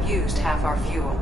have used half our fuel.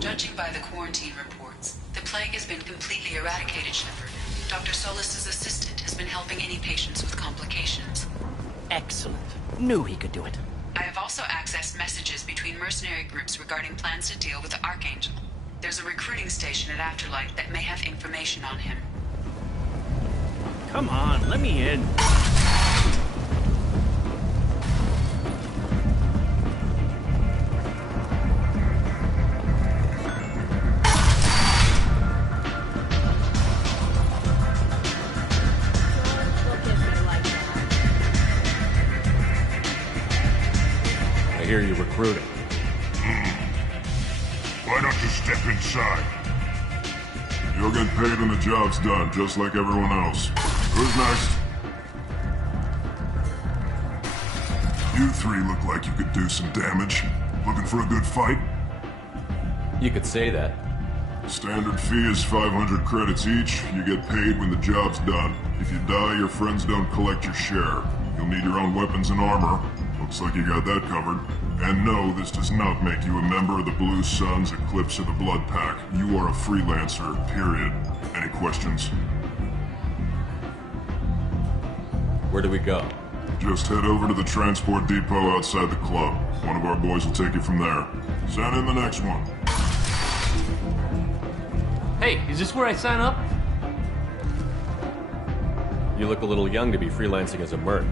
Judging by the quarantine reports, the plague has been completely eradicated, Shepard. Dr. Solis's assistant has been helping any patients with complications. Excellent. Knew he could do it. I have also accessed messages between mercenary groups regarding plans to deal with the Archangel. There's a recruiting station at Afterlight that may have information on him. Come on, let me in. I hear you recruiting. Why don't you step inside? You'll get paid when the job's done, just like everyone else. Who's next? You three look like you could do some damage. Looking for a good fight? You could say that. Standard fee is 500 credits each. You get paid when the job's done. If you die, your friends don't collect your share. You'll need your own weapons and armor. Looks like you got that covered. And no, this does not make you a member of the Blue Suns Eclipse of the Blood Pack. You are a freelancer, period. Any questions? Where do we go? Just head over to the transport depot outside the club. One of our boys will take you from there. Send in the next one. Hey, is this where I sign up? You look a little young to be freelancing as a merc.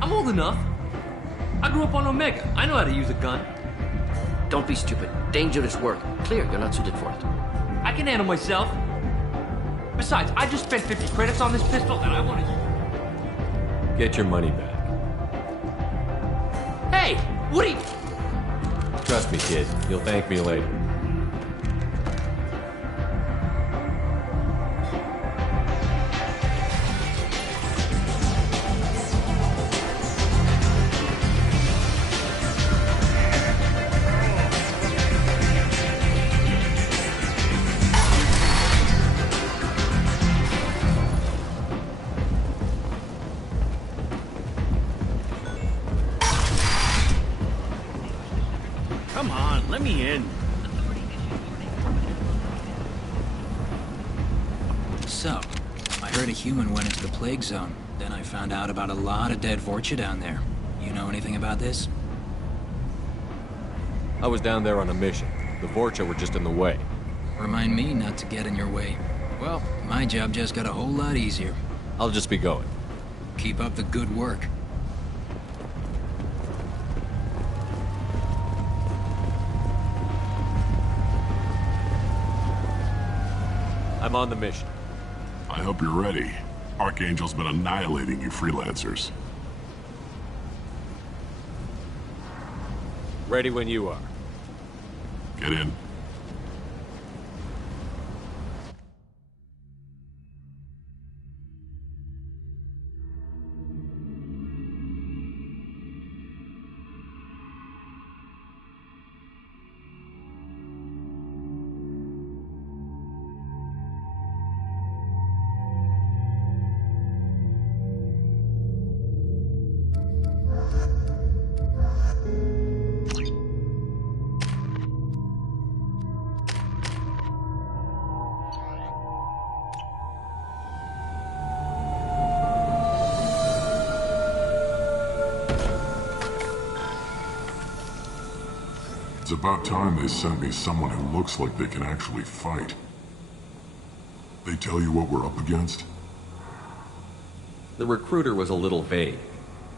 I'm old enough. I grew up on Omega. I know how to use a gun. Don't be stupid. Dangerous work. Clear, you're not suited for it. I can handle myself. Besides, I just spent 50 credits on this pistol and I want to... Get your money back. Hey! What are you... Trust me, kid. You'll thank me later. Come on, let me in. So, I heard a human went into the plague zone. Then I found out about a lot of dead Vorcha down there. You know anything about this? I was down there on a mission. The Vorcha were just in the way. Remind me not to get in your way. Well, my job just got a whole lot easier. I'll just be going. Keep up the good work. I'm on the mission. I hope you're ready. Archangel's been annihilating you freelancers. Ready when you are. Get in. It's about time they sent me someone who looks like they can actually fight. They tell you what we're up against? The recruiter was a little vague.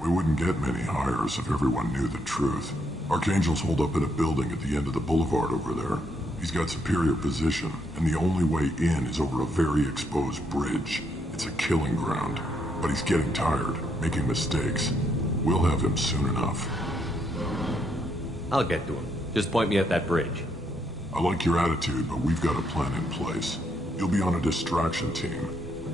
We wouldn't get many hires if everyone knew the truth. Archangel's holed up in a building at the end of the boulevard over there. He's got superior position, and the only way in is over a very exposed bridge. It's a killing ground. But he's getting tired, making mistakes. We'll have him soon enough. I'll get to him. Just point me at that bridge. I like your attitude, but we've got a plan in place. You'll be on a distraction team.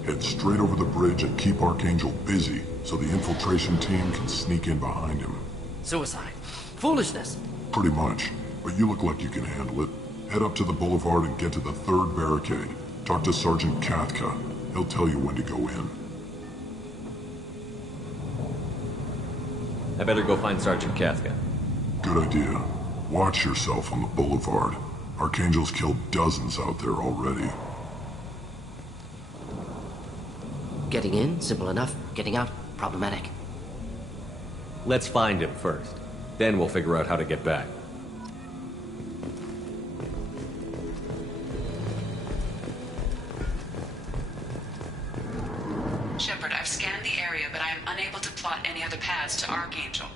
Head straight over the bridge and keep Archangel busy so the infiltration team can sneak in behind him. Suicide. Foolishness. Pretty much, but you look like you can handle it. Head up to the boulevard and get to the third barricade. Talk to Sergeant Katka. He'll tell you when to go in. I better go find Sergeant Katka. Good idea. Watch yourself on the boulevard. Archangel's killed dozens out there already. Getting in, simple enough. Getting out, problematic. Let's find him first. Then we'll figure out how to get back. Shepard, I've scanned the area, but I am unable to plot any other paths to Archangel.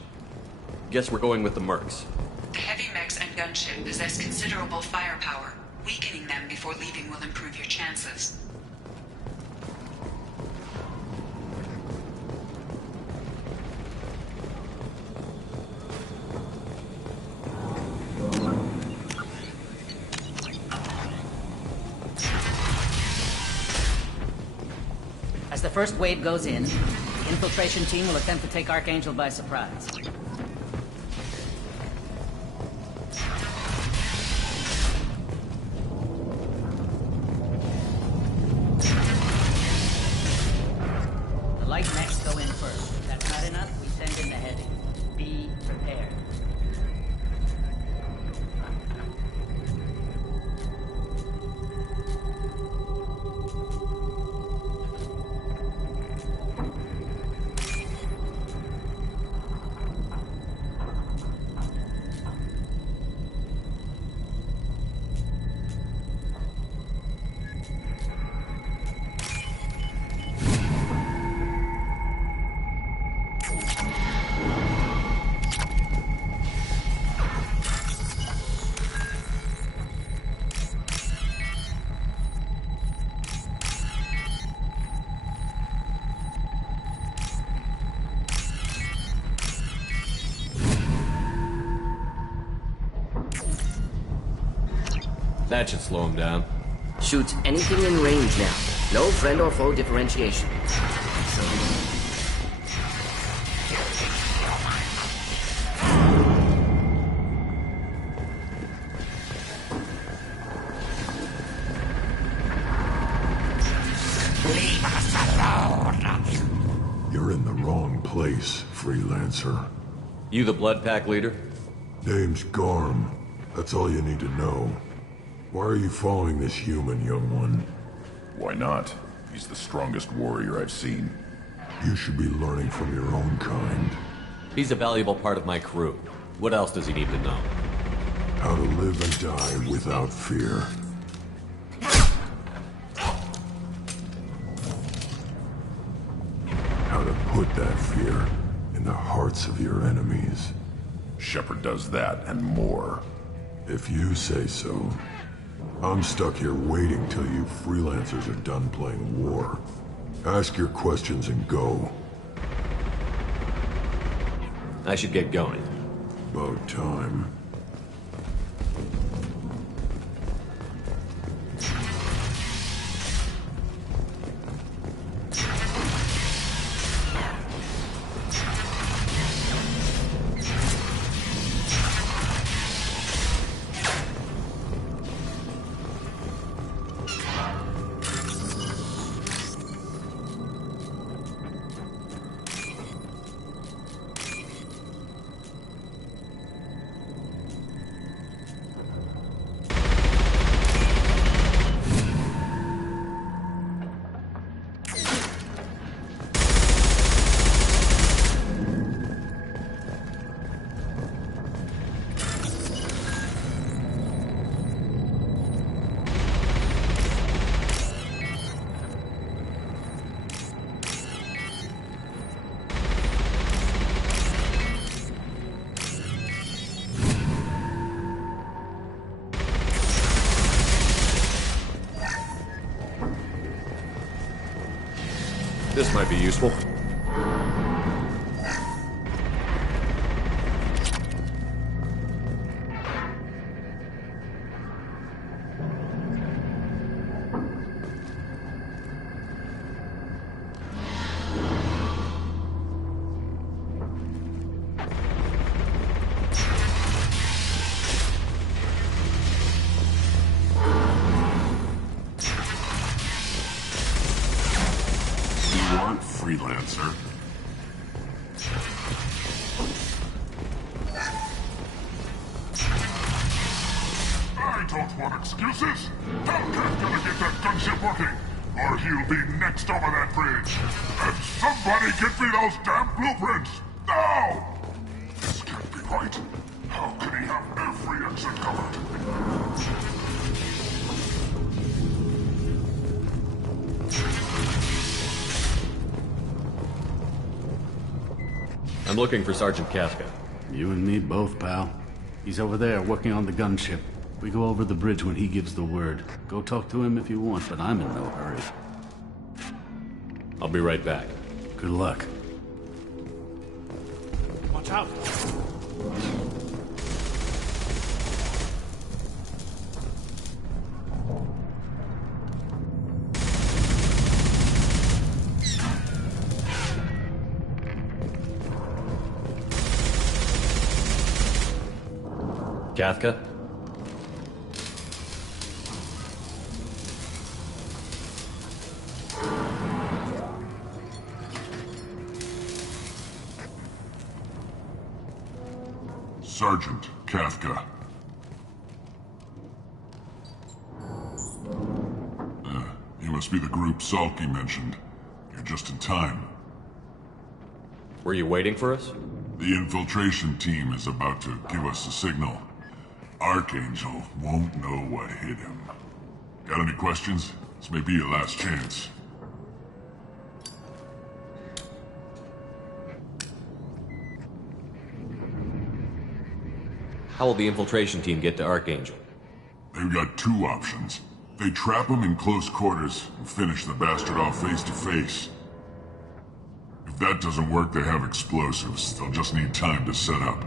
Guess we're going with the mercs. The heavy mechs and gunship possess considerable firepower. Weakening them before leaving will improve your chances. As the first wave goes in, the infiltration team will attempt to take Archangel by surprise. The light mechs go in first. If that's not enough, we send in the heavy. Be prepared. That should slow him down. Shoots anything in range now. No friend or foe differentiation. You're in the wrong place, freelancer. You the Blood Pack leader? Name's Garm. That's all you need to know. Why are you following this human, young one? Why not? He's the strongest warrior I've seen. You should be learning from your own kind. He's a valuable part of my crew. What else does he need to know? How to live and die without fear. How to put that fear in the hearts of your enemies. Shepard does that and more. If you say so. I'm stuck here waiting till you freelancers are done playing war. Ask your questions and go. I should get going. About time. This might be useful. Freelancer. I don't want excuses. Hellcat's gonna get that gunship working, or he'll be next over that bridge. And somebody get me those damn blueprints now! This can't be right. How can he have every exit covered? I'm looking for Sergeant Kafka. You and me both, pal. He's over there working on the gunship. We go over the bridge when he gives the word. Go talk to him if you want, but I'm in no hurry. I'll be right back. Good luck. Watch out! Kafka? Sergeant Kafka. You must be the group Salky mentioned. You're just in time. Were you waiting for us? The infiltration team is about to give us a signal. Archangel won't know what hit him. Got any questions? This may be your last chance. How will the infiltration team get to Archangel? They've got two options. They trap him in close quarters and finish the bastard off face to face. If that doesn't work, they have explosives. They'll just need time to set up.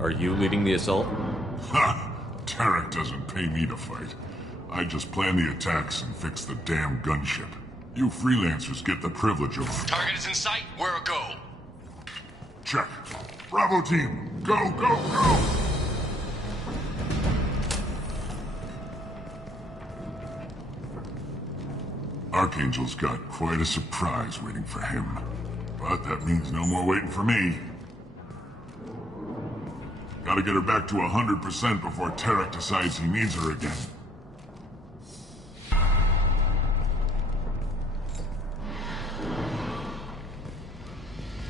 Are you leading the assault? Ha! Tarek doesn't pay me to fight. I just plan the attacks and fix the damn gunship. You freelancers get the privilege of... Target is in sight. Where a go? Check. Bravo team, go, go, go! Archangel's got quite a surprise waiting for him. But that means no more waiting for me. Gotta get her back to 100% before Tarek decides he needs her again.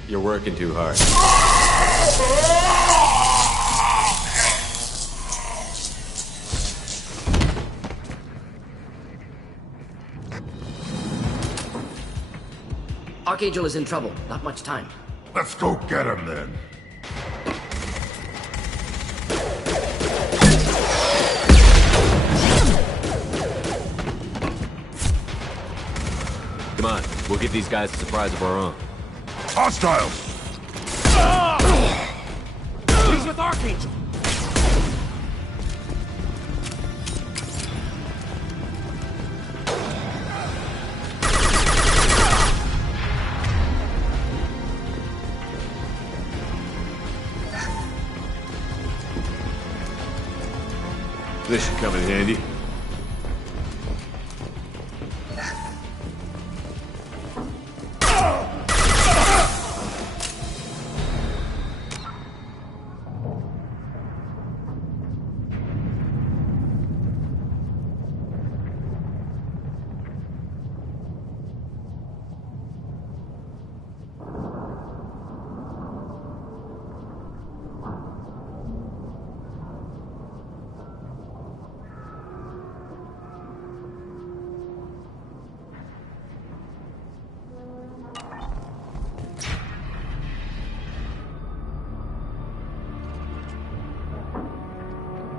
You're working too hard. Archangel is in trouble. Not much time. Let's go get him then. Come on, we'll give these guys a surprise of our own. Hostiles! He's with Archangel! This should come in handy.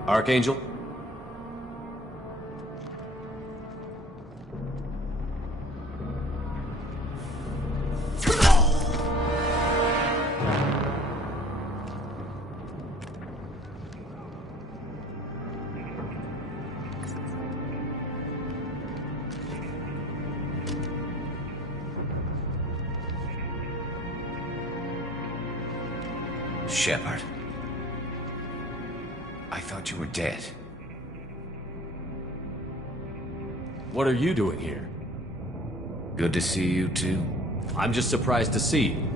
Archangel? Shepard. I thought you were dead. What are you doing here? Good to see you too. I'm just surprised to see you.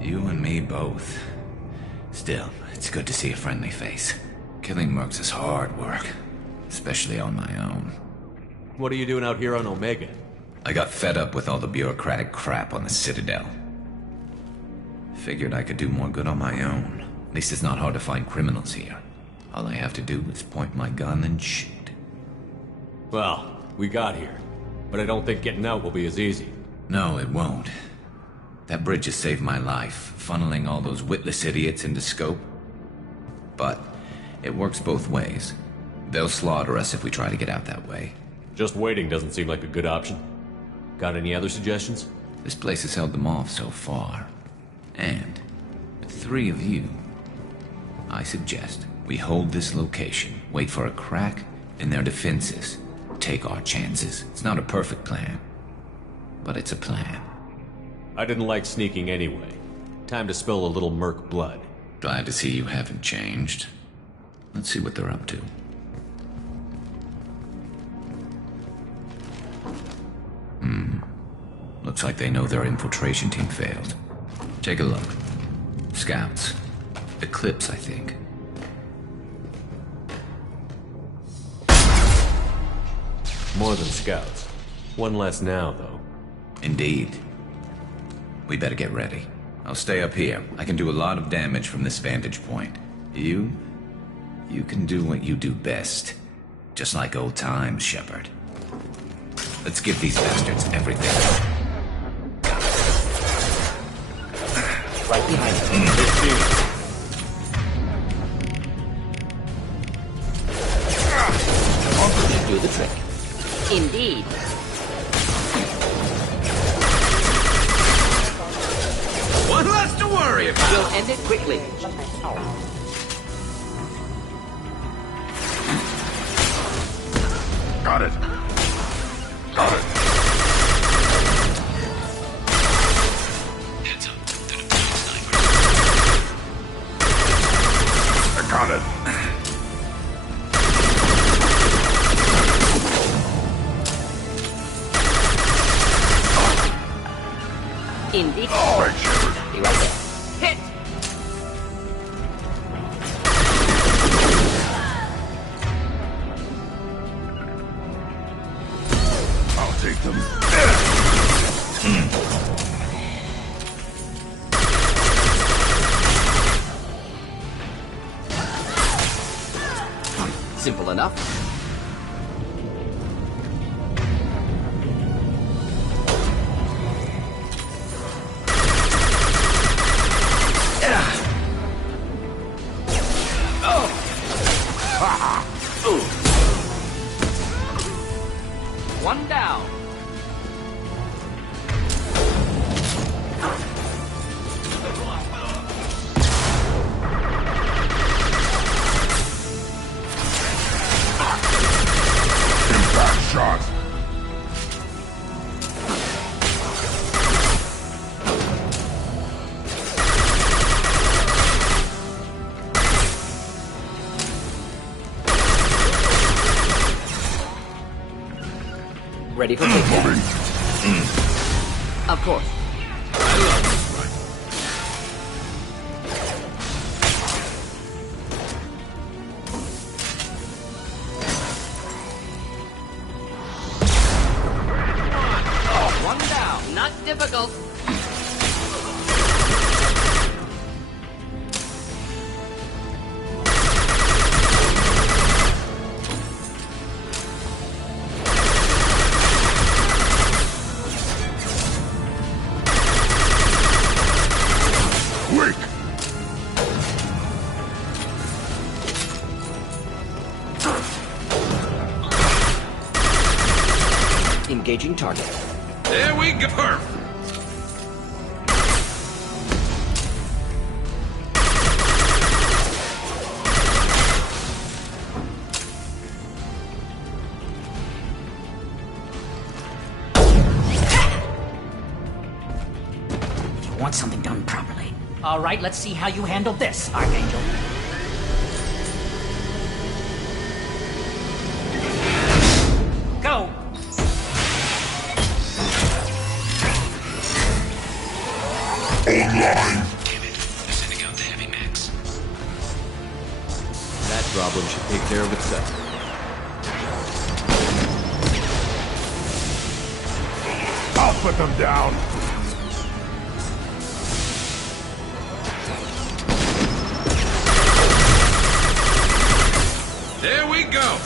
You and me both. Still, it's good to see a friendly face. Killing mercs is hard work, especially on my own. What are you doing out here on Omega? I got fed up with all the bureaucratic crap on the Citadel. Figured I could do more good on my own. At least it's not hard to find criminals here. All I have to do is point my gun and shoot. Well, we got here. But I don't think getting out will be as easy. No, it won't. That bridge has saved my life, funneling all those witless idiots into scope. But it works both ways. They'll slaughter us if we try to get out that way. Just waiting doesn't seem like a good option. Got any other suggestions? This place has held them off so far. And with 3 of you, I suggest we hold this location, wait for a crack in their defenses, take our chances. It's not a perfect plan, but it's a plan. I didn't like sneaking anyway. Time to spill a little merc blood. Glad to see you haven't changed. Let's see what they're up to. Looks like they know their infiltration team failed. Take a look. Scouts. Eclipse, I think. More than scouts. One less now, though. Indeed. We better get ready. I'll stay up here. I can do a lot of damage from this vantage point. You can do what you do best. Just like old times, Shepard. Let's give these bastards everything. Right behind you. Do the trick. Indeed. One less to worry about. We'll end it quickly. Got it. Got it. Heads up. They're deploying snipers. I got it. Indeed. All right, Shepard. Be right there. Hit! I'll take them. Simple enough. One down. Impact shot. Ready for takedown. Of course. I love this one. One down. Not difficult. Quick. Engaging target. There we go. You want something done properly. All right, let's see how you handle this, Archangel. Go! Online! Damn it. They're sending out the heavy mechs. That problem should take care of itself. I'll put them down. There we go.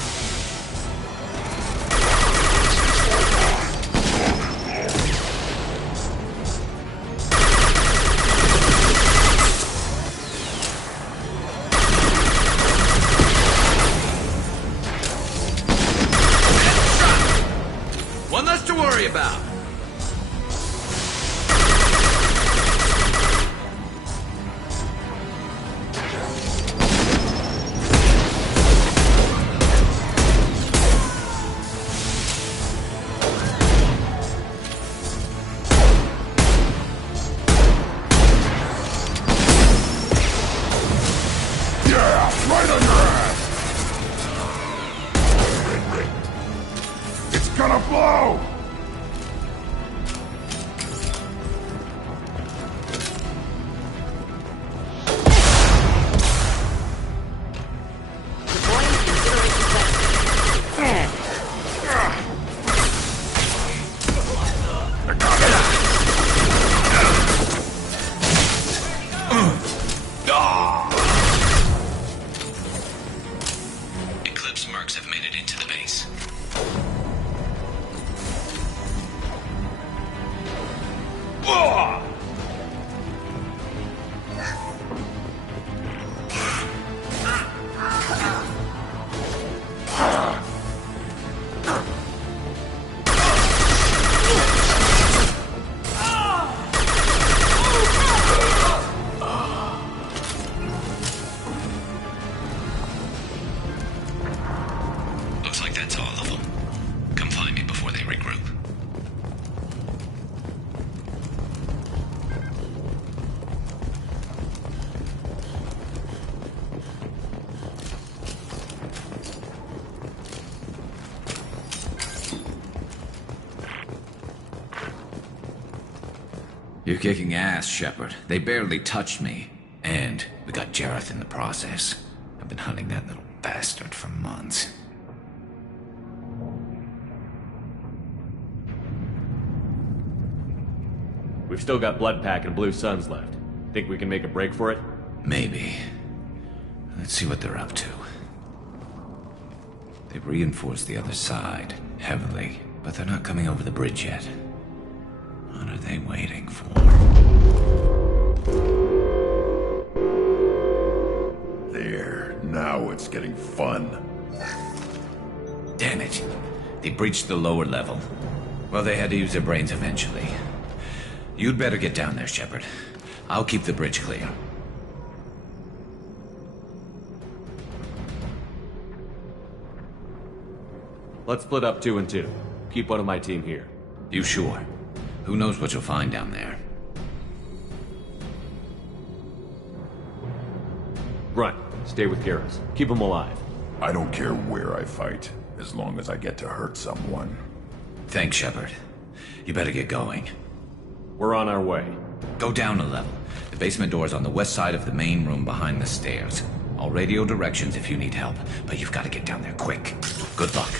One less to worry about. Yeah, right on your ass. It's gonna blow. Deploying incineration test. Eclipse mercs have made it into the base. Looks like that's all of them. Come find me before they regroup. You're kicking ass, Shepard. They barely touched me. And we got Jareth in the process. I've been hunting that little bastard for months. We've still got Blood Pack and Blue Suns left. Think we can make a break for it? Maybe. Let's see what they're up to. They've reinforced the other side, heavily, but they're not coming over the bridge yet. What are they waiting for? There, now it's getting fun. Damn it. They breached the lower level. Well, they had to use their brains eventually. You'd better get down there, Shepard. I'll keep the bridge clear. Let's split up 2 and 2. Keep one of my team here. You sure? Who knows what you'll find down there? Grunt, stay with Garrus. Keep him alive. I don't care where I fight, as long as I get to hurt someone. Thanks, Shepard. You better get going. We're on our way. Go down a level. The basement door's on the west side of the main room behind the stairs. I'll radio directions if you need help, but you've got to get down there quick. Good luck.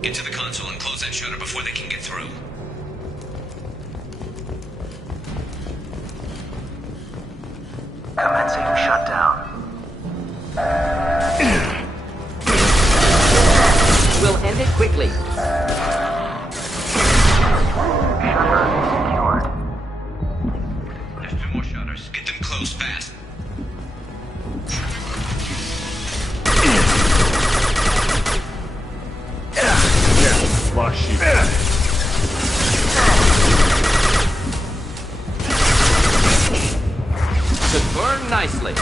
Get to the console and close that shutter before they can get through. Commencing shutdown. We'll end it quickly. There's 2 more shutters. Get them closed fast. along nicely.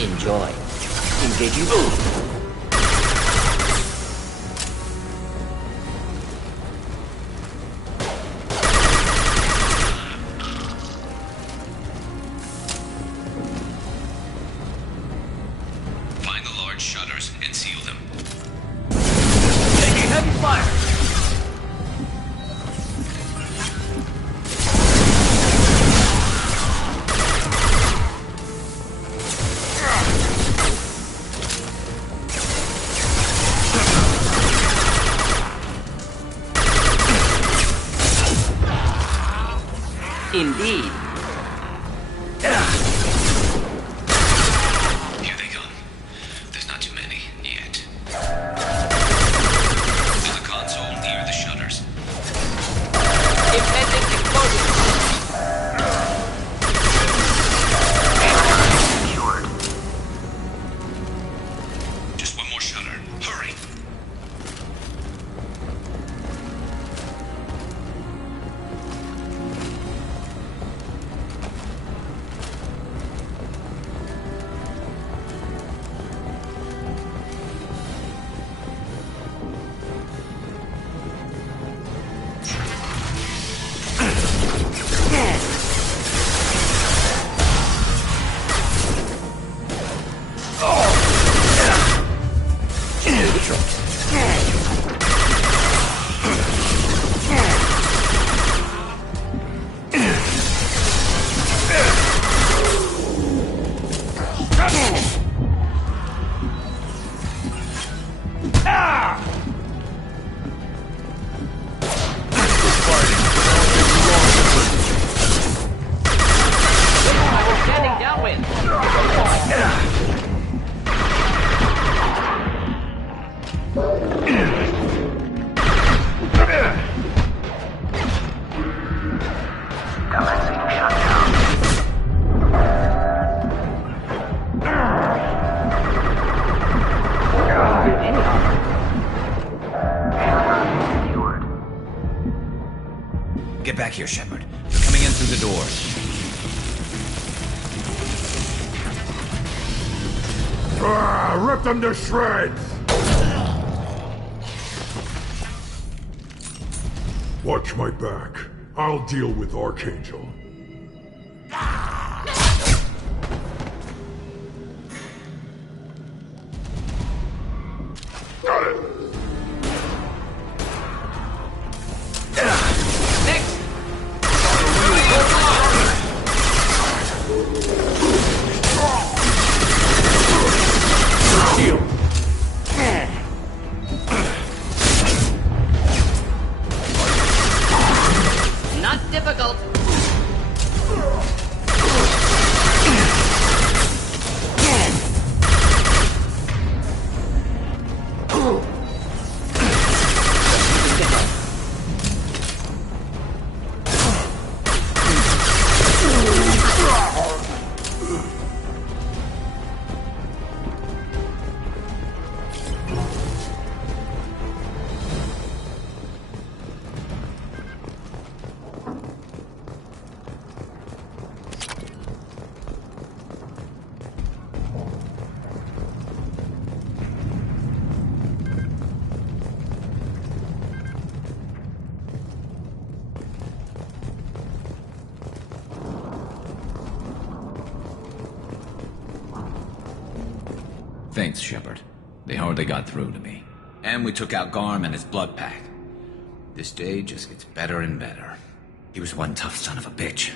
Enjoy. Engaging. Find the large shutters and seal them. Taking heavy fire. Indeed. Here they come. There's not too many yet. To the console near the shutters. Impending explosion. Just one more shutter. Hurry! Standing downwind. Get back here, Shepard. They're coming in through the doors. Rip them to shreds! Watch my back. I'll deal with Archangel. Got it! Not difficult. Thanks, Shepard. They hardly got through to me. And we took out Garm and his blood pack. This day just gets better and better. He was one tough son of a bitch.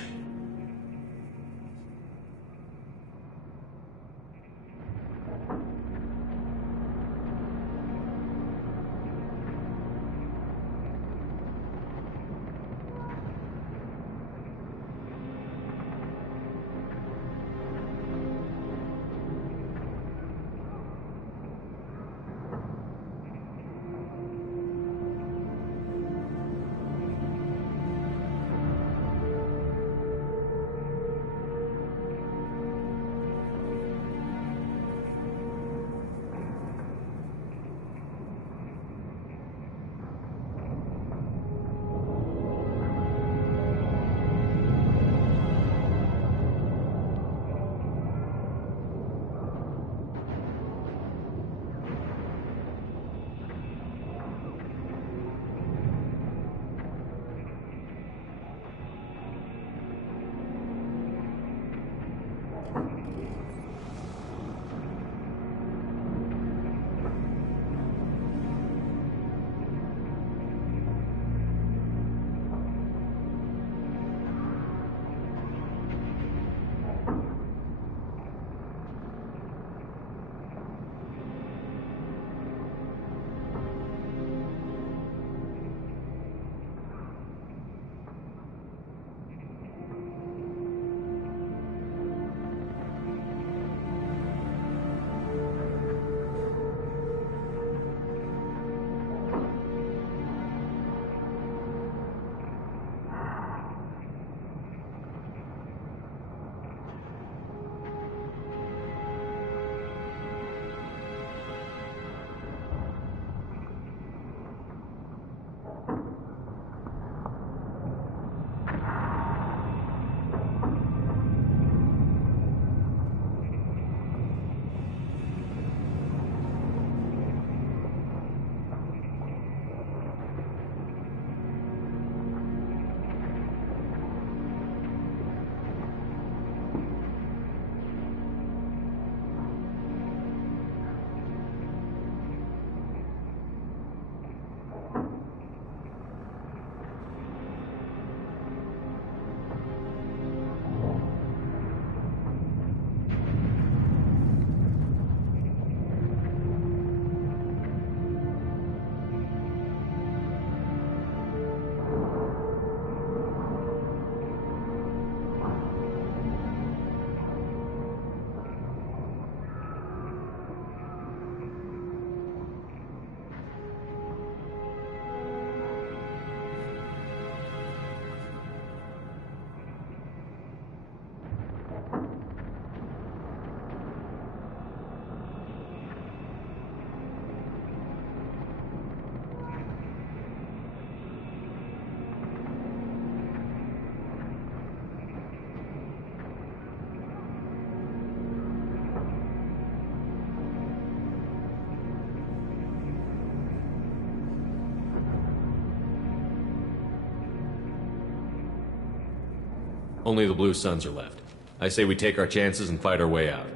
Only the Blue Suns are left. I say we take our chances and fight our way out.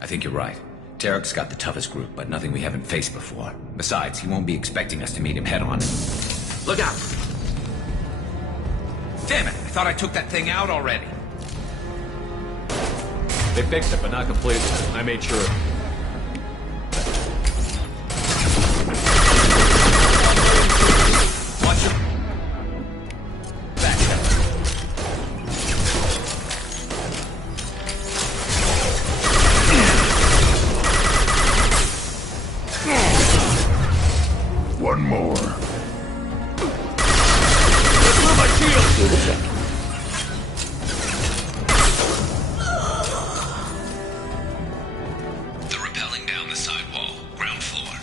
I think you're right. Tarek's got the toughest group, but nothing we haven't faced before. Besides, he won't be expecting us to meet him head-on. Look out! Damn it! I thought I took that thing out already. They fixed it, but not completely. I made sure. Watch it. Back up. One more. Through my shield! Do the check. They're rappelling down the side wall, ground floor.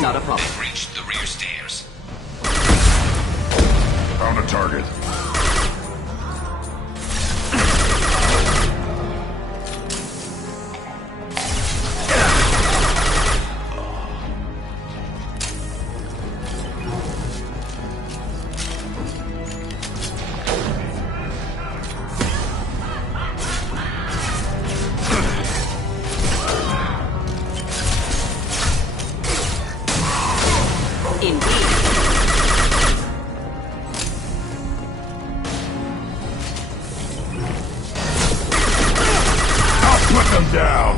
Not a problem. They've reached the rear stairs. Found a target. Put them down!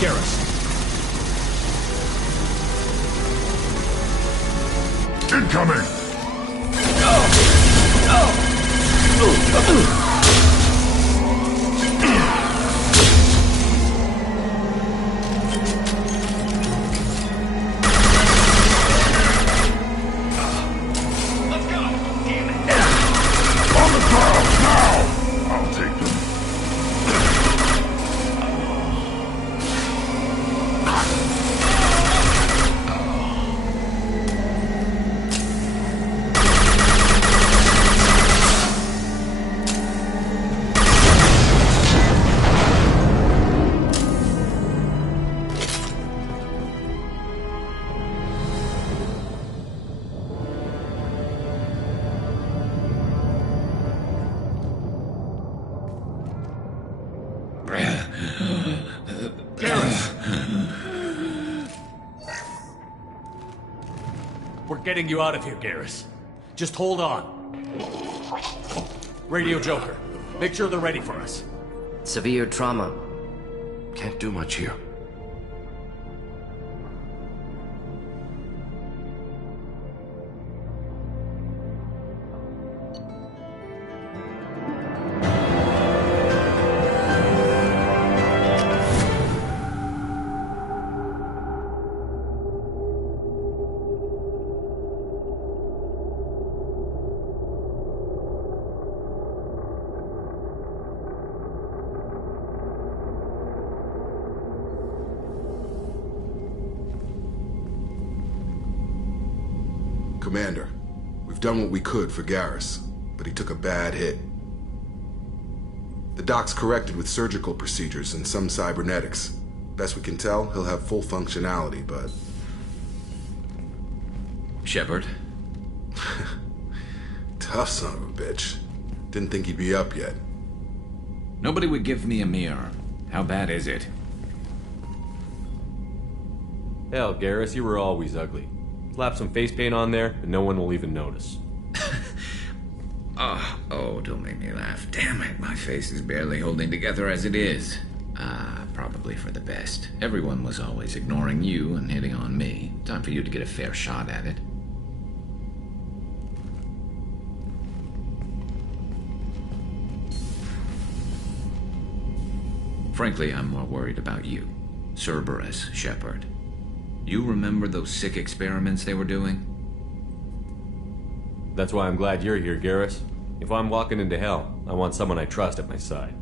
Garrus. Incoming! Let's go! Damn it! On the ground, now! I'll take them. We're getting you out of here, Garrus. Just hold on. Radio Joker, make sure they're ready for us. Severe trauma. Can't do much here. Commander, we've done what we could for Garrus, but he took a bad hit. The doc's corrected with surgical procedures and some cybernetics. Best we can tell, he'll have full functionality, but... Shepard? Tough son of a bitch. Didn't think he'd be up yet. Nobody would give me a mirror. How bad is it? Hell, Garrus, you were always ugly. Slap some face paint on there, and no one will even notice. Oh, don't make me laugh. Damn it, my face is barely holding together as it is. Probably for the best. Everyone was always ignoring you and hitting on me. Time for you to get a fair shot at it. Frankly, I'm more worried about you. Cerberus, Shepard. You remember those sick experiments they were doing? That's why I'm glad you're here, Garrus. If I'm walking into hell, I want someone I trust at my side.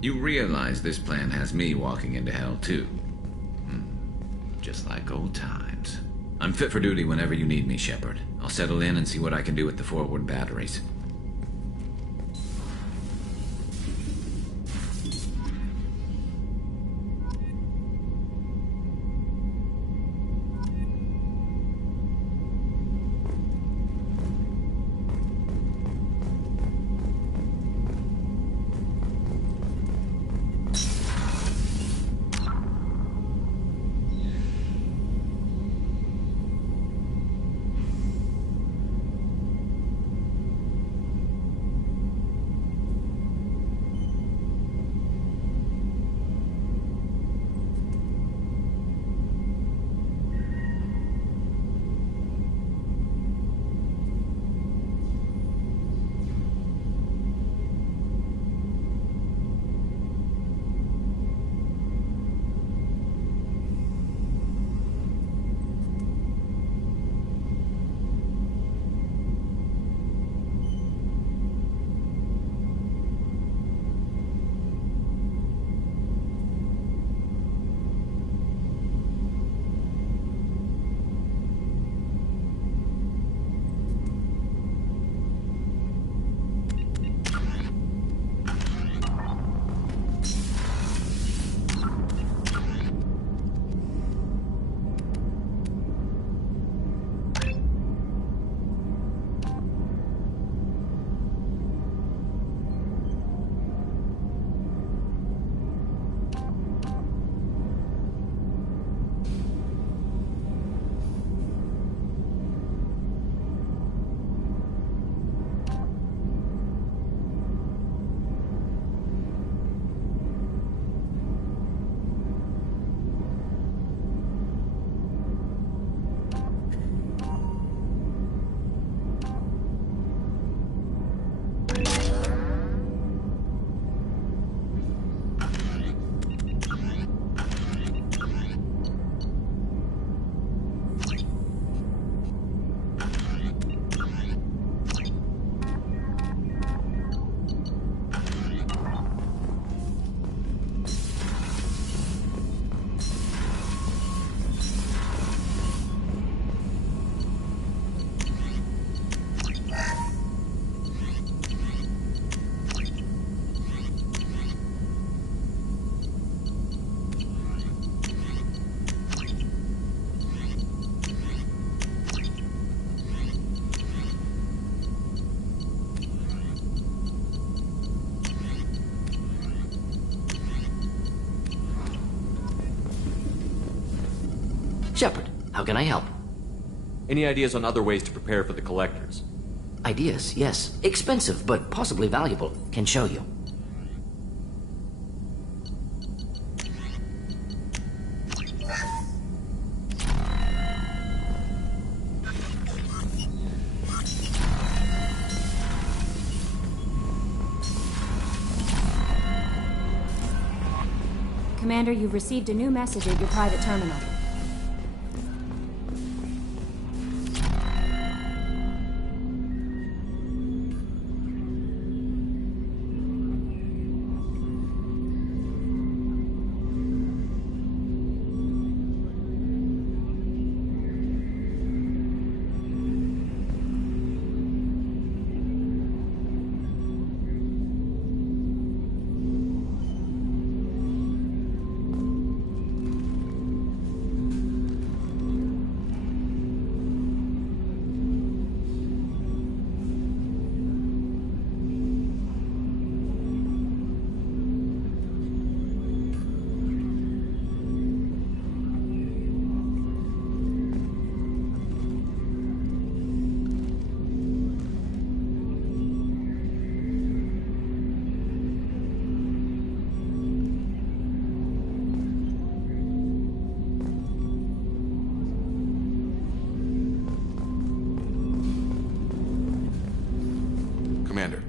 You realize this plan has me walking into hell, too. Just like old times. I'm fit for duty whenever you need me, Shepard. I'll settle in and see what I can do with the forward batteries. Shepard, how can I help? Any ideas on other ways to prepare for the Collectors? Ideas, yes. Expensive, but possibly valuable. Can show you. Commander, you've received a new message at your private terminal. Commander,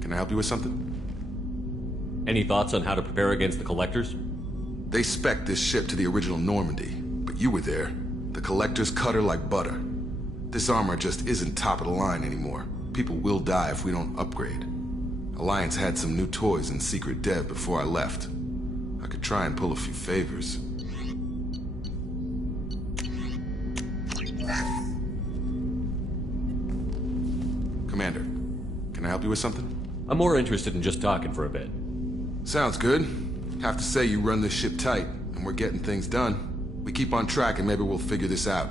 can I help you with something? Any thoughts on how to prepare against the Collectors? They spec'd this ship to the original Normandy, but you were there. The Collectors cut her like butter. This armor just isn't top of the line anymore. People will die if we don't upgrade. Alliance had some new toys in secret dev before I left. I could try and pull a few favors. Commander, can I help you with something? I'm more interested in just talking for a bit. Sounds good. Have to say you run this ship tight, and we're getting things done. We keep on track and maybe we'll figure this out.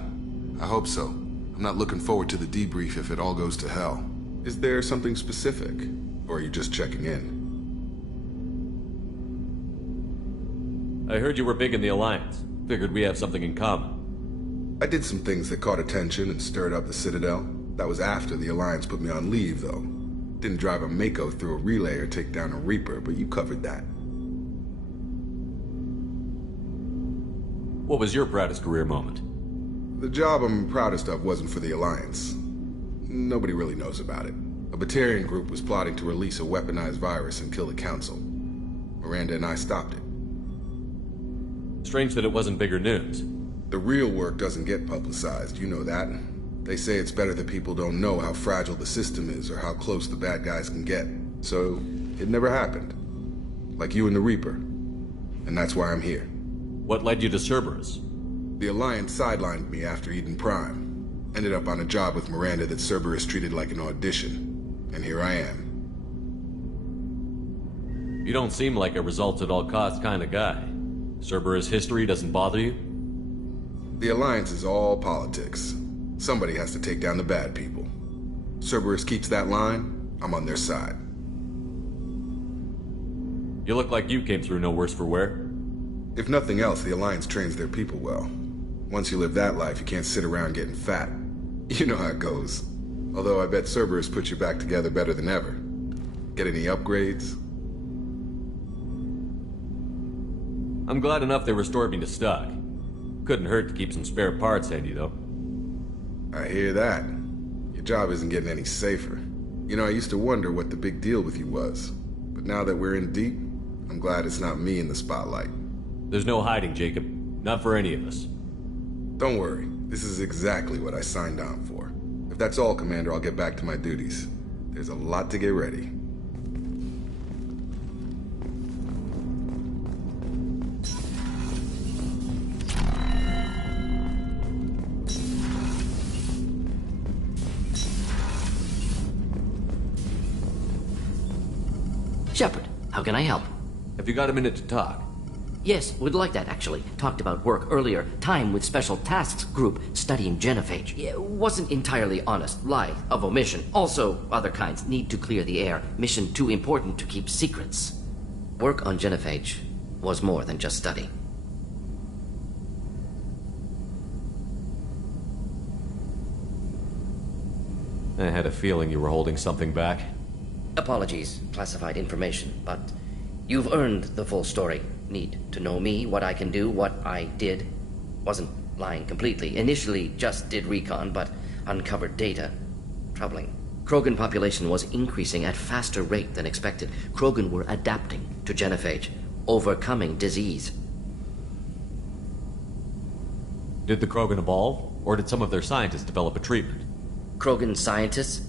I hope so. I'm not looking forward to the debrief if it all goes to hell. Is there something specific? Or are you just checking in? I heard you were big in the Alliance. Figured we have something in common. I did some things that caught attention and stirred up the Citadel. That was after the Alliance put me on leave, though. Didn't drive a Mako through a relay or take down a Reaper, but you covered that. What was your proudest career moment? The job I'm proudest of wasn't for the Alliance. Nobody really knows about it. A Batarian group was plotting to release a weaponized virus and kill the Council. Miranda and I stopped it. Strange that it wasn't bigger news. The real work doesn't get publicized, you know that. They say it's better that people don't know how fragile the system is or how close the bad guys can get. So, it never happened. Like you and the Reaper. And that's why I'm here. What led you to Cerberus? The Alliance sidelined me after Eden Prime. Ended up on a job with Miranda that Cerberus treated like an audition. And here I am. You don't seem like a results-at-all-costs kind of guy. Cerberus history doesn't bother you? The Alliance is all politics. Somebody has to take down the bad people. Cerberus keeps that line, I'm on their side. You look like you came through no worse for wear. If nothing else, the Alliance trains their people well. Once you live that life, you can't sit around getting fat. You know how it goes. Although I bet Cerberus put you back together better than ever. Get any upgrades? I'm glad enough they restored me to stock. Couldn't hurt to keep some spare parts handy, though. I hear that. Your job isn't getting any safer. You know, I used to wonder what the big deal with you was. But now that we're in deep, I'm glad it's not me in the spotlight. There's no hiding, Jacob. Not for any of us. Don't worry. This is exactly what I signed on for. If that's all, Commander, I'll get back to my duties. There's a lot to get ready. Shepard, how can I help? Have you got a minute to talk? Yes, would like that, actually. Talked about work earlier. Time with Special Tasks Group studying genophage. Wasn't entirely honest. Lie of omission. Also, other kinds. Need to clear the air. Mission too important to keep secrets. Work on genophage was more than just study. I had a feeling you were holding something back. Apologies, classified information, but you've earned the full story. Need to know me, what I can do, what I did. Wasn't lying completely. Initially just did recon, but uncovered data. Troubling. Krogan population was increasing at faster rate than expected. Krogan were adapting to genophage, overcoming disease. Did the Krogan evolve, or did some of their scientists develop a treatment? Krogan scientists?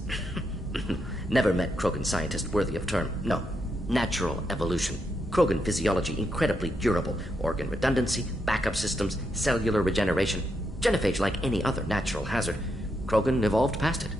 Never met Krogan scientist worthy of term. No. Natural evolution. Krogan physiology incredibly durable. Organ redundancy, backup systems, cellular regeneration. Genophage like any other natural hazard. Krogan evolved past it.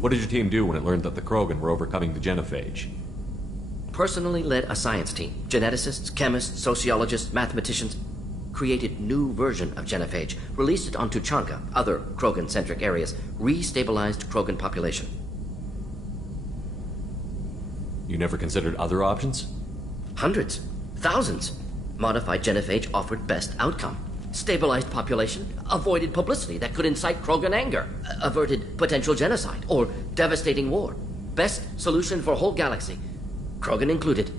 What did your team do when it learned that the Krogan were overcoming the genophage? Personally led a science team. Geneticists, chemists, sociologists, mathematicians. Created new version of genophage. Released it on Tuchanka, other Krogan-centric areas. Restabilized Krogan population. You never considered other options? Hundreds. Thousands. Modified genophage offered best outcome. Stabilized population, avoided publicity that could incite Krogan anger, averted potential genocide or devastating war. Best solution for whole galaxy, Krogan included.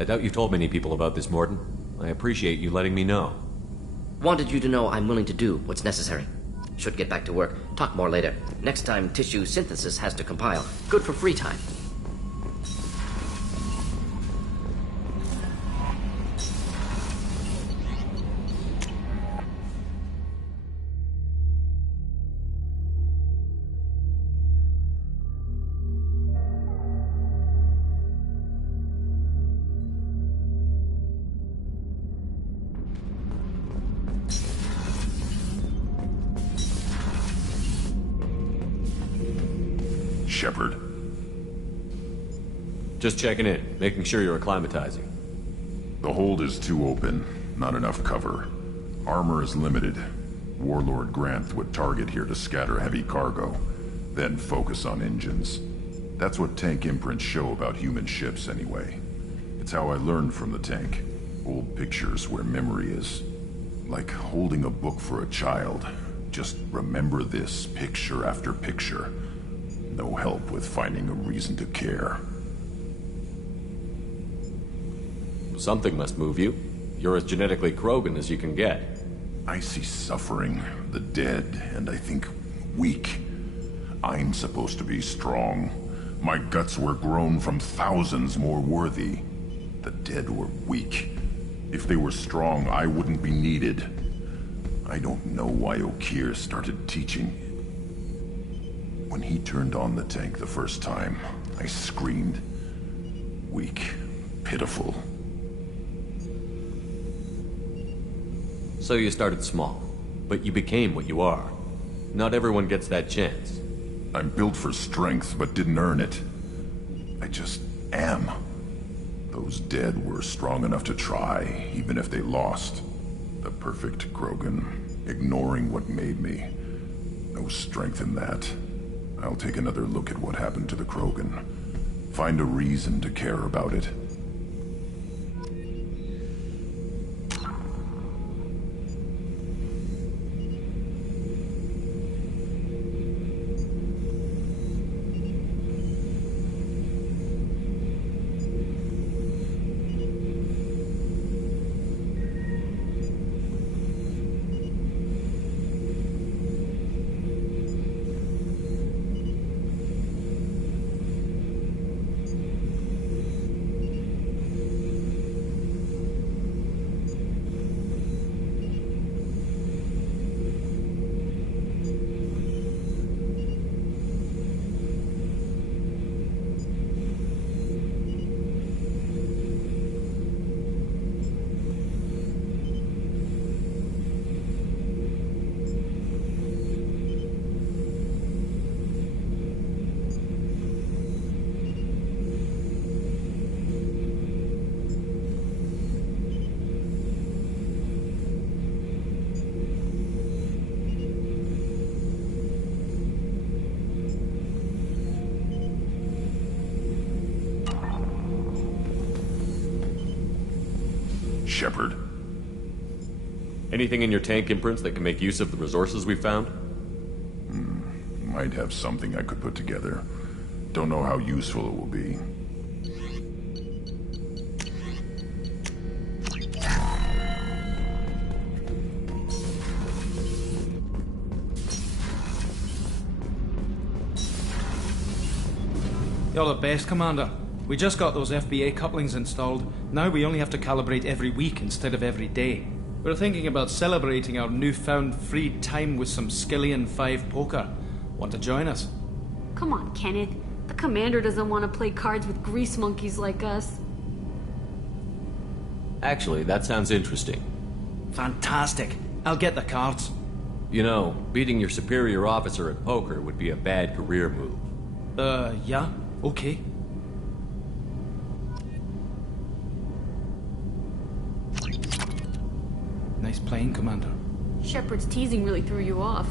I doubt you've told many people about this, Morton. I appreciate you letting me know. Wanted you to know I'm willing to do what's necessary. Should get back to work. Talk more later. Next time tissue synthesis has to compile. Good for free time. Shepard. Just checking in, making sure you're acclimatizing. The hold is too open, not enough cover. Armor is limited. Warlord Granth would target here to scatter heavy cargo, then focus on engines. That's what tank imprints show about human ships anyway. It's how I learned from the tank. Old pictures where memory is. Like holding a book for a child. Just remember this picture after picture. No help with finding a reason to care. Something must move you. You're as genetically Krogan as you can get. I see suffering, the dead, and I think weak. I'm supposed to be strong. My guts were grown from thousands more worthy. The dead were weak. If they were strong, I wouldn't be needed. I don't know why Okeer started teaching. When he turned on the tank the first time, I screamed. Weak. Pitiful. So you started small, but you became what you are. Not everyone gets that chance. I'm built for strength, but didn't earn it. I just am. Those dead were strong enough to try, even if they lost. The perfect Krogan, ignoring what made me. No strength in that. I'll take another look at what happened to the Krogan. Find a reason to care about it. Shepard. Anything in your tank imprints that can make use of the resources we found? Might have something I could put together. Don't know how useful it will be. You're the best, Commander. We just got those FBA couplings installed. Now we only have to calibrate every week instead of every day. We're thinking about celebrating our newfound free time with some Skillian 5 poker. Want to join us? Come on, Kenneth. The Commander doesn't want to play cards with grease monkeys like us. Actually, that sounds interesting. Fantastic. I'll get the cards. You know, beating your superior officer at poker would be a bad career move. Yeah? Okay. Nice playing, Commander. Shepard's teasing really threw you off.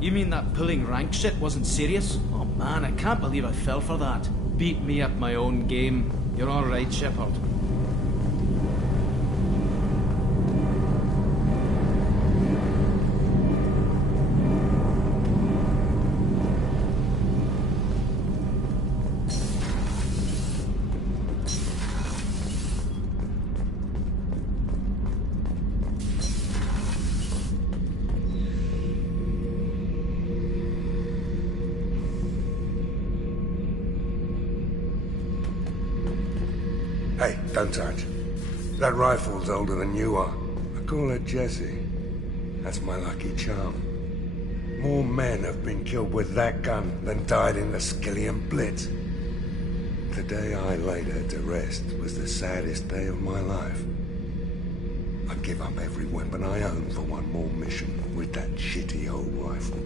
You mean that pulling rank shit wasn't serious? Oh man, I can't believe I fell for that. Beat me at my own game. You're alright, Shepard. Hey, don't touch. That rifle's older than you are. I call it Jesse. That's my lucky charm. More men have been killed with that gun than died in the Skillian Blitz. The day I laid her to rest was the saddest day of my life. I'd give up every weapon I own for one more mission with that shitty old rifle.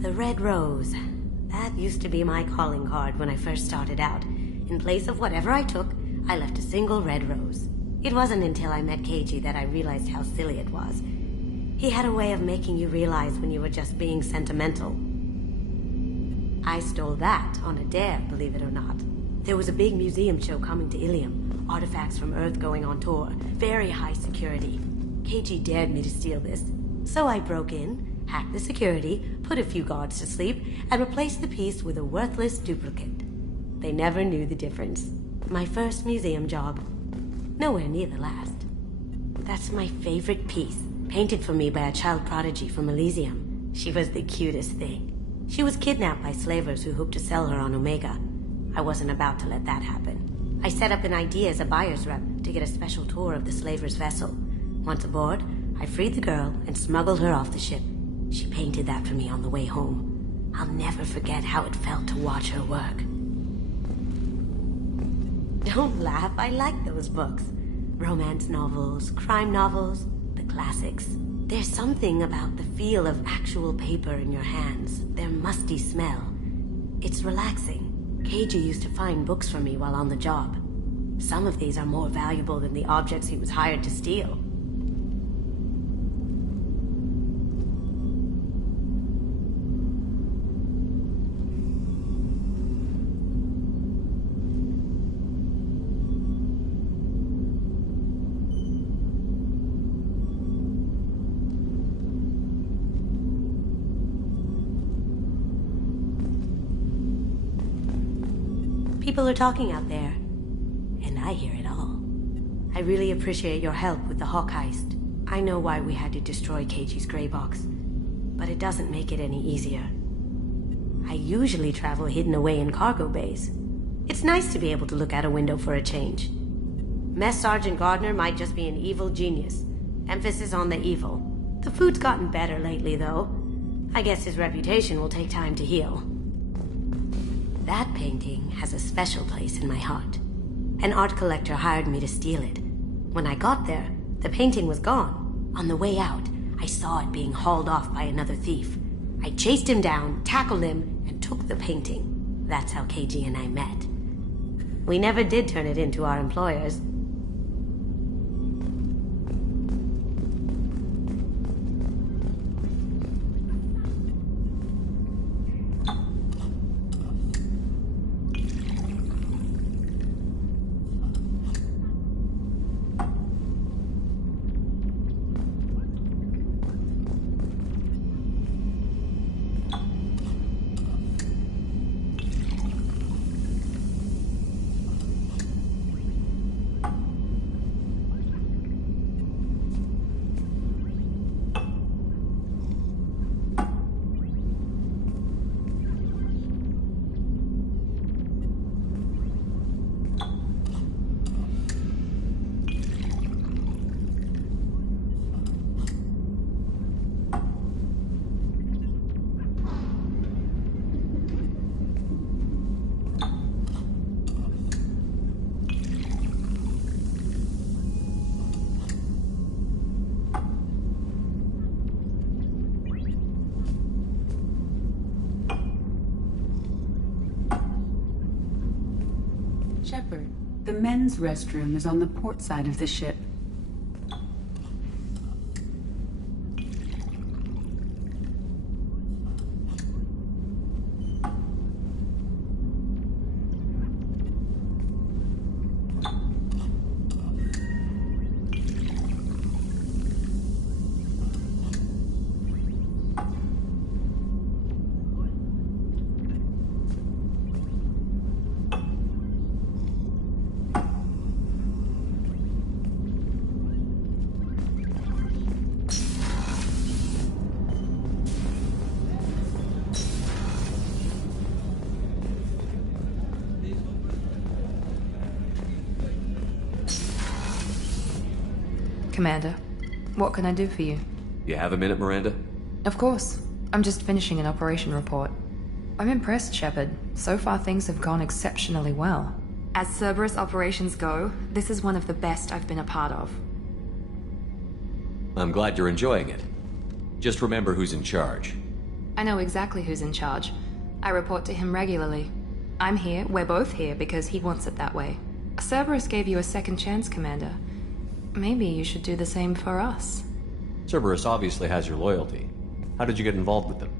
The Red Rose. That used to be my calling card when I first started out. In place of whatever I took, I left a single red rose. It wasn't until I met KG that I realized how silly it was. He had a way of making you realize when you were just being sentimental. I stole that on a dare, believe it or not. There was a big museum show coming to Ilium. Artifacts from Earth going on tour. Very high security. KG dared me to steal this. So I broke in, hacked the security, put a few guards to sleep, and replaced the piece with a worthless duplicate. They never knew the difference. My first museum job. Nowhere near the last. That's my favorite piece, painted for me by a child prodigy from Elysium. She was the cutest thing. She was kidnapped by slavers who hoped to sell her on Omega. I wasn't about to let that happen. I set up an idea as a buyer's rep to get a special tour of the slaver's vessel. Once aboard, I freed the girl and smuggled her off the ship. She painted that for me on the way home. I'll never forget how it felt to watch her work. Don't laugh, I like those books. Romance novels, crime novels, the classics. There's something about the feel of actual paper in your hands, their musty smell. It's relaxing. KG used to find books for me while on the job. Some of these are more valuable than the objects he was hired to steal. People are talking out there, and I hear it all. I really appreciate your help with the Hawk heist. I know why we had to destroy KG's gray box, but it doesn't make it any easier. I usually travel hidden away in cargo bays. It's nice to be able to look out a window for a change. Mess Sergeant Gardner might just be an evil genius. Emphasis on the evil. The food's gotten better lately, though. I guess his reputation will take time to heal. That painting has a special place in my heart. An art collector hired me to steal it. When I got there, The painting was gone. On the way out, I saw it being hauled off by another thief. I chased him down, tackled him, and took the painting. That's how KG and I met. We never did turn it into our employers. Shepard, the men's restroom is on the port side of the ship. Commander, what can I do for you? You have a minute, Miranda? Of course. I'm just finishing an operation report. I'm impressed, Shepard. So far things have gone exceptionally well. As Cerberus operations go, this is one of the best I've been a part of. I'm glad you're enjoying it. Just remember who's in charge. I know exactly who's in charge. I report to him regularly. I'm here, we're both here, because he wants it that way. Cerberus gave you a second chance, Commander. Maybe you should do the same for us. Cerberus obviously has your loyalty. How did you get involved with them?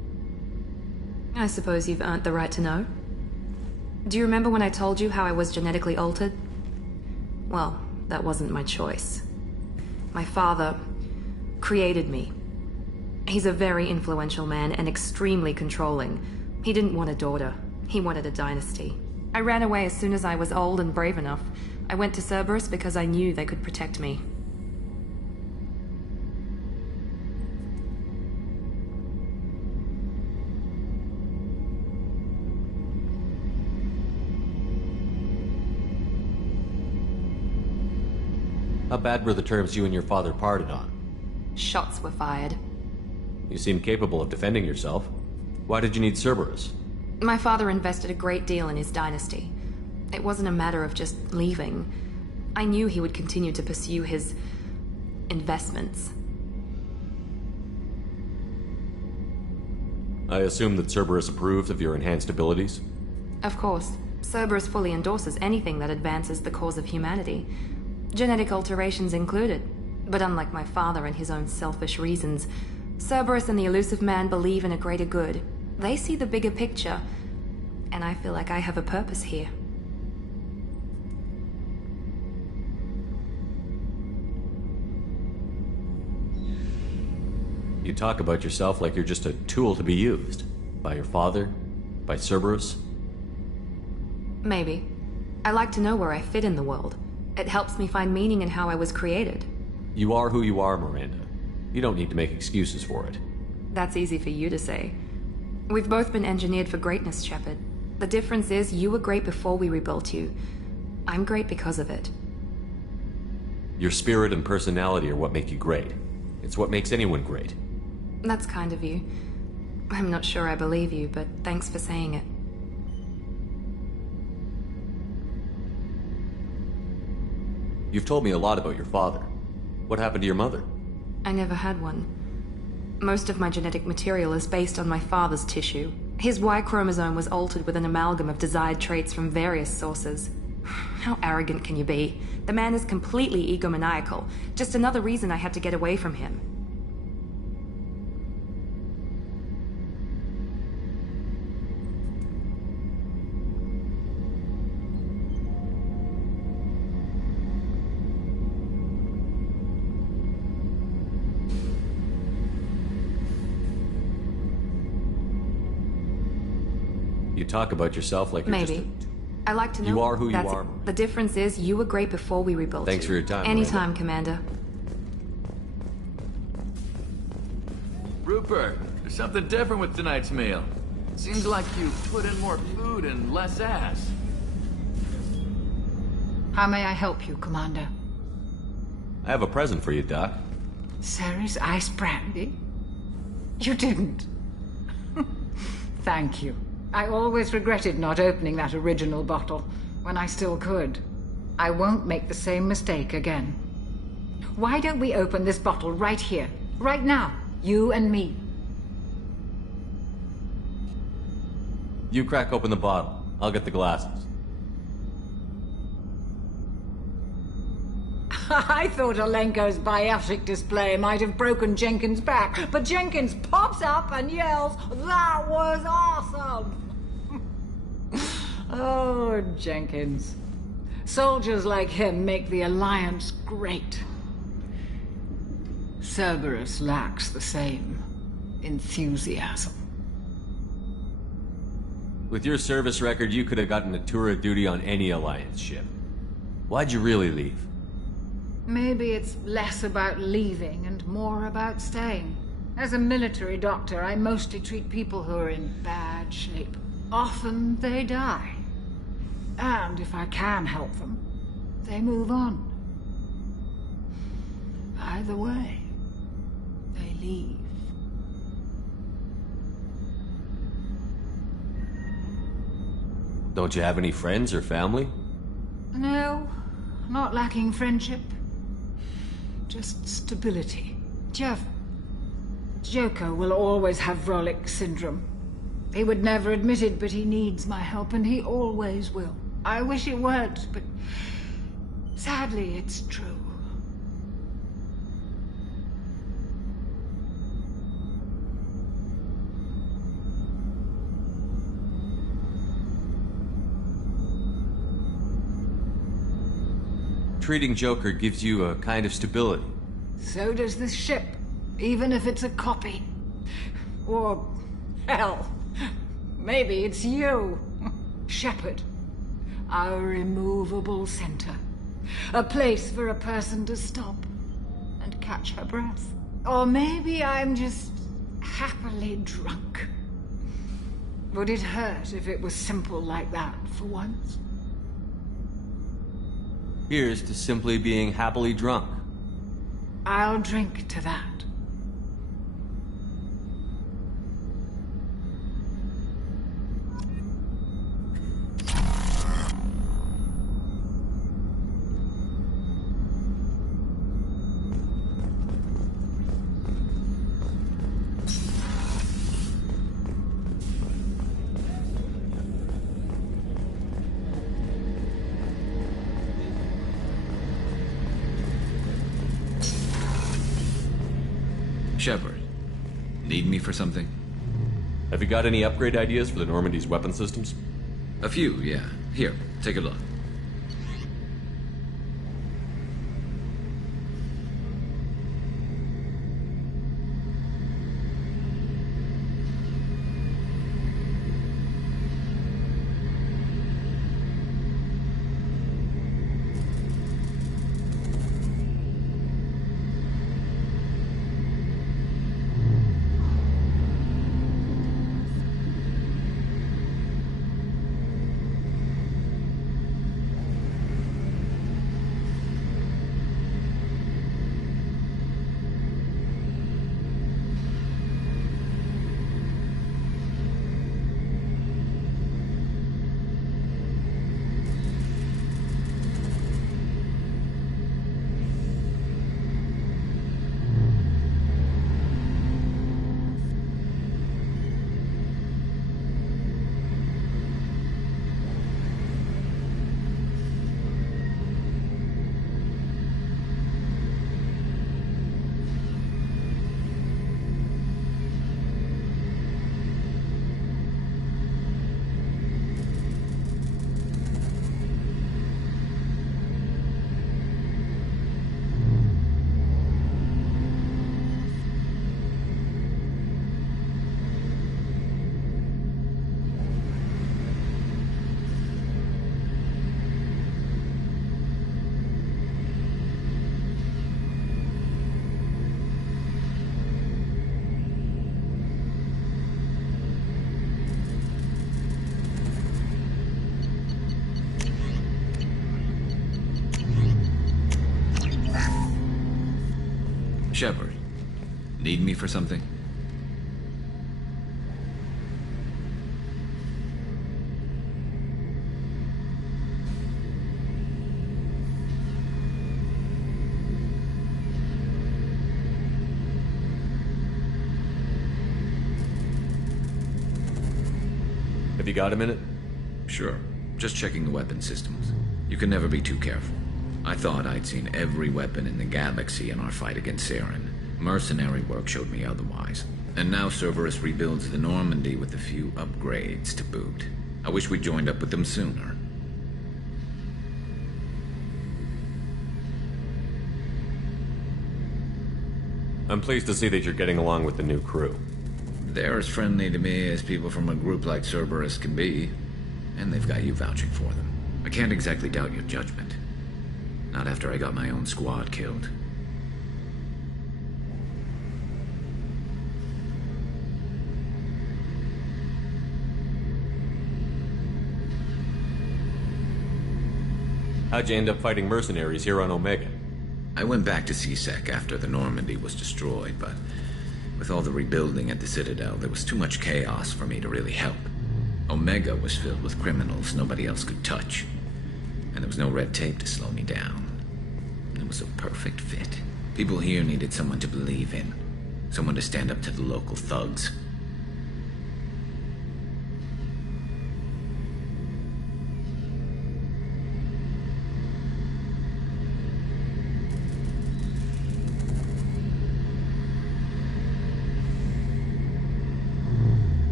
I suppose you've earned the right to know. Do you remember when I told you how I was genetically altered? Well, that wasn't my choice. My father created me. He's a very influential man and extremely controlling. He didn't want a daughter. He wanted a dynasty. I ran away as soon as I was old and brave enough. I went to Cerberus because I knew they could protect me. How bad were the terms you and your father parted on? Shots were fired. You seem capable of defending yourself. Why did you need Cerberus? My father invested a great deal in his dynasty. It wasn't a matter of just leaving. I knew he would continue to pursue his investments. I assume that Cerberus approved of your enhanced abilities? Of course. Cerberus fully endorses anything that advances the cause of humanity. Genetic alterations included. But unlike my father and his own selfish reasons, Cerberus and the Elusive Man believe in a greater good. They see the bigger picture, and I feel like I have a purpose here. You talk about yourself like you're just a tool to be used. By your father? By Cerberus? Maybe. I like to know where I fit in the world. It helps me find meaning in how I was created. You are who you are, Miranda. You don't need to make excuses for it. That's easy for you to say. We've both been engineered for greatness, Shepard. The difference is you were great before we rebuilt you. I'm great because of it. Your spirit and personality are what make you great. It's what makes anyone great. That's kind of you. I'm not sure I believe you, but thanks for saying it. You've told me a lot about your father. What happened to your mother? I never had one. Most of my genetic material is based on my father's tissue. His Y chromosome was altered with an amalgam of desired traits from various sources. How arrogant can you be? The man is completely egomaniacal. Just another reason I had to get away from him. You talk about yourself like you're Maybe. just I like to know. You are who you That's are. it. The difference is you were great before we rebuilt Thanks you. for your time, Anytime, Commander. Rupert, there's something different with tonight's meal. Seems like you put in more food and less ass. How may I help you, Commander? I have a present for you, Doc. Ceres ice brandy? You didn't. Thank you. I always regretted not opening that original bottle when I still could. I won't make the same mistake again. Why don't we open this bottle right here, right now, you and me? You crack open the bottle. I'll get the glasses. I thought Alenko's biotic display might have broken Jenkins' back, but Jenkins pops up and yells, "That was awesome!" Oh, Jenkins. Soldiers like him make the Alliance great. Cerberus lacks the same enthusiasm. With your service record, you could have gotten a tour of duty on any Alliance ship. Why'd you really leave? Maybe it's less about leaving and more about staying. As a military doctor, I mostly treat people who are in bad shape. Often they die. And if I can help them, they move on. Either way, they leave. Don't you have any friends or family? No, not lacking friendship. Just stability. Joker will always have Vrolic syndrome. He would never admit it, but he needs my help, and he always will. I wish it weren't, but sadly, it's true. Treating Joker gives you a kind of stability. So does this ship, even if it's a copy. Or, hell, maybe it's you, Shepard. Our immovable center. A place for a person to stop and catch her breath. Or maybe I'm just happily drunk. Would it hurt if it was simple like that for once? Here's to simply being happily drunk. I'll drink to that. Shepard, need me for something? Have you got any upgrade ideas for the Normandy's weapon systems? A few, yeah. Here, take a look. Shepard, need me for something? Have you got a minute? Sure. Just checking the weapon systems. You can never be too careful. I thought I'd seen every weapon in the galaxy in our fight against Saren. Mercenary work showed me otherwise. And now Cerberus rebuilds the Normandy with a few upgrades to boot. I wish we'd joined up with them sooner. I'm pleased to see that you're getting along with the new crew. They're as friendly to me as people from a group like Cerberus can be. And they've got you vouching for them. I can't exactly doubt your judgment. Not after I got my own squad killed. How'd you end up fighting mercenaries here on Omega? I went back to C-Sec after the Normandy was destroyed, but with all the rebuilding at the Citadel, there was too much chaos for me to really help. Omega was filled with criminals nobody else could touch, and there was no red tape to slow me down. It was a perfect fit. People here needed someone to believe in, someone to stand up to the local thugs.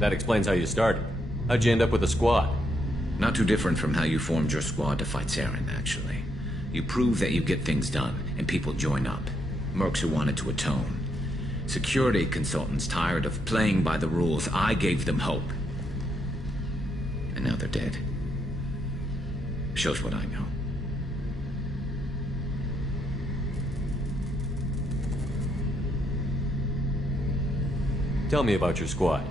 That explains how you started. How'd you end up with a squad? Not too different from how you formed your squad to fight Saren, actually. You prove that you get things done, and people join up. Mercs who wanted to atone. Security consultants tired of playing by the rules. I gave them hope. And now they're dead. Shows what I know. Tell me about your squad.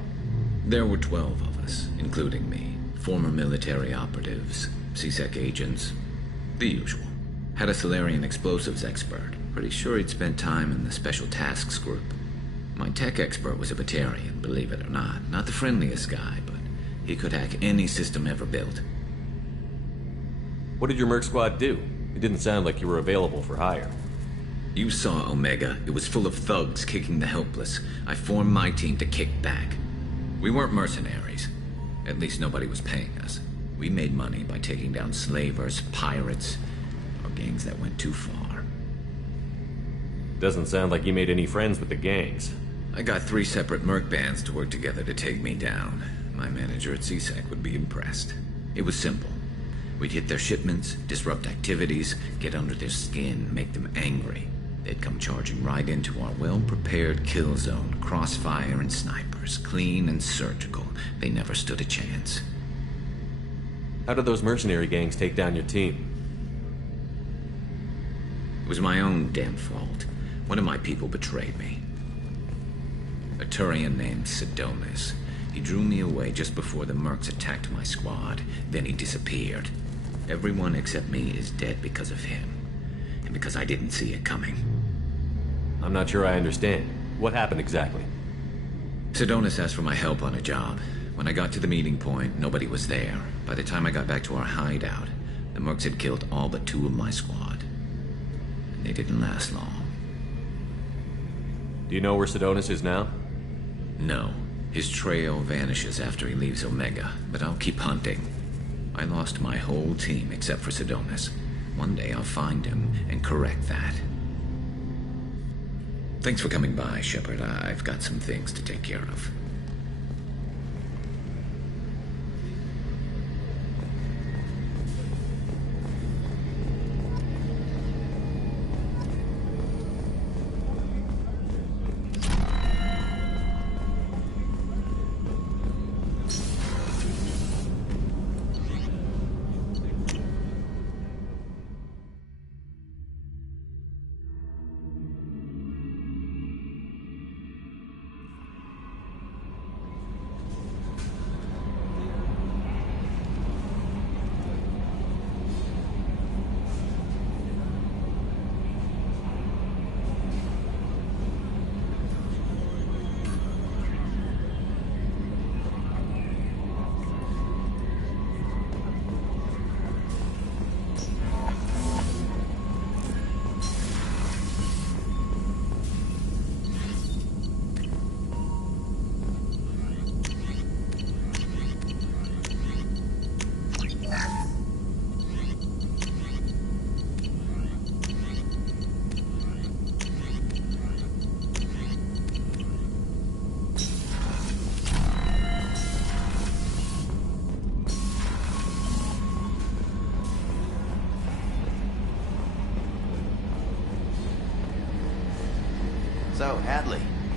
There were 12 of us, including me. Former military operatives, C-Sec agents, the usual. Had a Solarian explosives expert. Pretty sure he'd spent time in the Special Tasks group. My tech expert was a Batarian, believe it or not. Not the friendliest guy, but he could hack any system ever built. What did your merc squad do? It didn't sound like you were available for hire. You saw Omega. It was full of thugs kicking the helpless. I formed my team to kick back. We weren't mercenaries. At least nobody was paying us. We made money by taking down slavers, pirates, or gangs that went too far. Doesn't sound like you made any friends with the gangs. I got 3 separate merc bands to work together to take me down. My manager at C-Sec would be impressed. It was simple. We'd hit their shipments, disrupt activities, get under their skin, make them angry. They'd come charging right into our well-prepared kill zone, crossfire and snipers, clean and surgical. They never stood a chance. How did those mercenary gangs take down your team? It was my own damn fault. One of my people betrayed me. A Turian named Sidonis. He drew me away just before the mercs attacked my squad. Then he disappeared. Everyone except me is dead because of him. And because I didn't see it coming. I'm not sure I understand. What happened exactly? Sidonis asked for my help on a job. When I got to the meeting point, nobody was there. By the time I got back to our hideout, the mercs had killed all but 2 of my squad. And they didn't last long. Do you know where Sidonis is now? No. His trail vanishes after he leaves Omega, but I'll keep hunting. I lost my whole team except for Sidonis. One day I'll find him and correct that. Thanks for coming by, Shepard. I've got some things to take care of.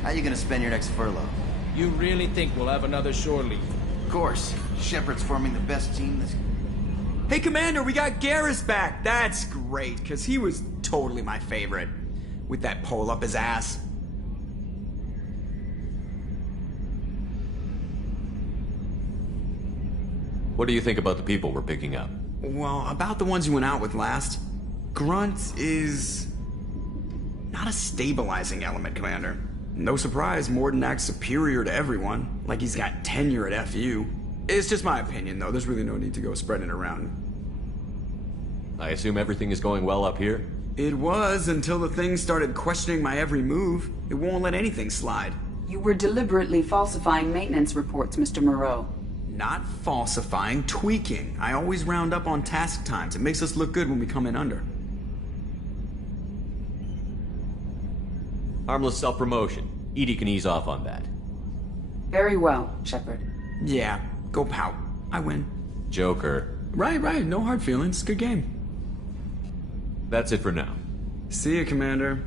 How you gonna spend your next furlough? You really think we'll have another shore leave? Of course. Shepard's forming the best team that's... Hey, Commander, we got Garrus back. That's great, because he was totally my favorite. With that pole up his ass. What do you think about the people we're picking up? Well, about the ones you went out with last. Grunt is... not a stabilizing element, Commander. No surprise, Morden acts superior to everyone, like he's got tenure at FU. It's just my opinion, though. There's really no need to go spreading it around. I assume everything is going well up here? It was, until the thing started questioning my every move. It won't let anything slide. You were deliberately falsifying maintenance reports, Mr. Moreau. Not falsifying, tweaking. I always round up on task times. It makes us look good when we come in under. Harmless self-promotion. Edie can ease off on that. Very well, Shepard. Yeah, go pout. I win. Joker. Right. No hard feelings. Good game. That's it for now. See you, Commander.